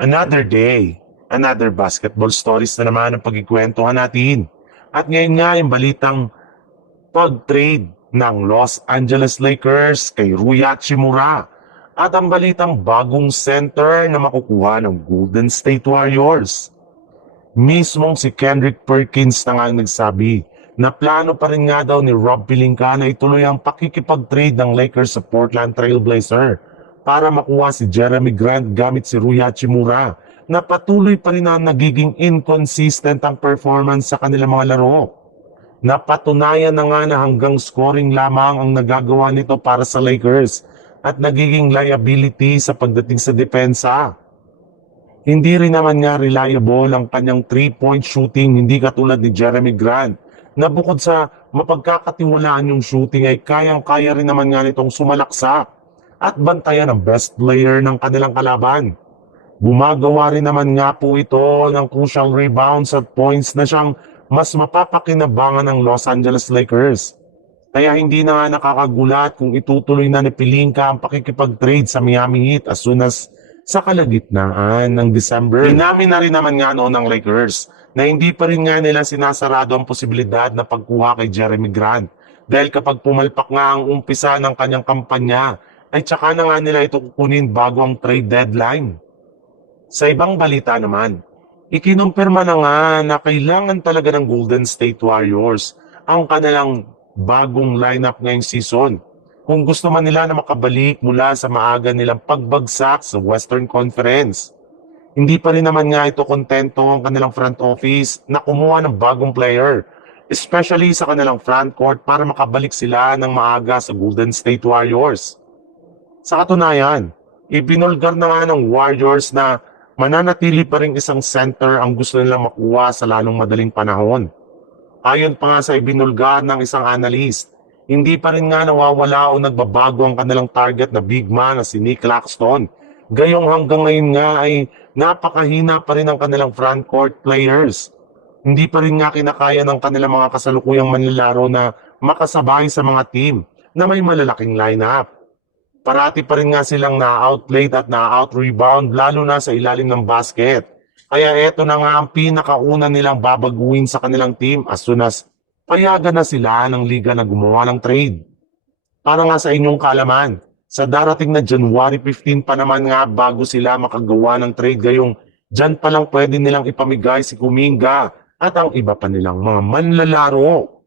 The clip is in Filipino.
Another day, another basketball stories na naman ang pagkikwentuhan natin. At ngayon nga yung balitang pag-trade ng Los Angeles Lakers kay Rui Hachimura. At ang balitang bagong center na makukuha ng Golden State Warriors. Mismong si Kendrick Perkins na nga nagsabi na plano pa rin nga daw ni Rob Pelinka na ituloy ang pakikipag-trade ng Lakers sa Portland Trail Blazer para makuha si Jeremy Grant gamit si Rui Hachimura na patuloy pa rin na nagiging inconsistent ang performance sa kanilang mga laro. Napatunayan na nga na hanggang scoring lamang ang nagagawa nito para sa Lakers at nagiging liability sa pagdating sa depensa. Hindi rin naman nga reliable ang kanyang 3-point shooting, hindi katulad ni Jeremy Grant na bukod sa mapagkakatiwalaan yung shooting ay kayang-kaya rin naman nga nitong sumalaksak at bantayan ang best player ng kanilang kalaban. Gumagawa rin naman nga po ito ng crucial rebounds at points na siyang mas mapapakinabangan ng Los Angeles Lakers. Kaya hindi na nga nakakagulat kung itutuloy na ni Pelinka ang pakikipag-trade sa Miami Heat as soon as sa kalagitnaan ng December. Inamin na rin naman nga noon ng Lakers na hindi pa rin nga nila sinasarado ang posibilidad na pagkuha kay Jeremy Grant. Dahil kapag pumalpak nga ang umpisa ng kanyang kampanya, ay tsaka na nga nila ito kukunin bago ang trade deadline. Sa ibang balita naman, ikinumpirma na nga na kailangan talaga ng Golden State Warriors ang kanilang bagong lineup ngayong season. Kung gusto man nila na makabalik mula sa maaga nilang pagbagsak sa Western Conference. Hindi pa rin naman nga ito kontento ang kanilang front office na kumuha ng bagong player, especially sa kanilang front court para makabalik sila ng maaga sa Golden State Warriors. Sa katunayan, ibinulgar na nga ng Warriors na mananatili pa rin isang center ang gusto nilang makuha sa lalong madaling panahon. Ayon pa nga sa ibinulgar ng isang analyst, hindi pa rin nga nawawala o nagbabago ang kanilang target na big man na si Nick Claxton. Gayong hanggang ngayon nga ay napakahina pa rin ang kanilang front court players. Hindi pa rin nga kinakaya ng kanilang mga kasalukuyang manlalaro na makasabay sa mga team na may malalaking lineup. Parati pa rin nga silang na-outplay at na-out-rebound lalo na sa ilalim ng basket. Kaya eto na nga ang pinakauna nilang babaguhin sa kanilang team as soon as payagan na sila ng liga na gumawa ng trade. Para nga sa inyong kaalaman, sa darating na January 15 pa naman nga bago sila makagawa ng trade gayong dyan pa lang pwede nilang ipamigay si Kuminga at ang iba pa nilang mga manlalaro.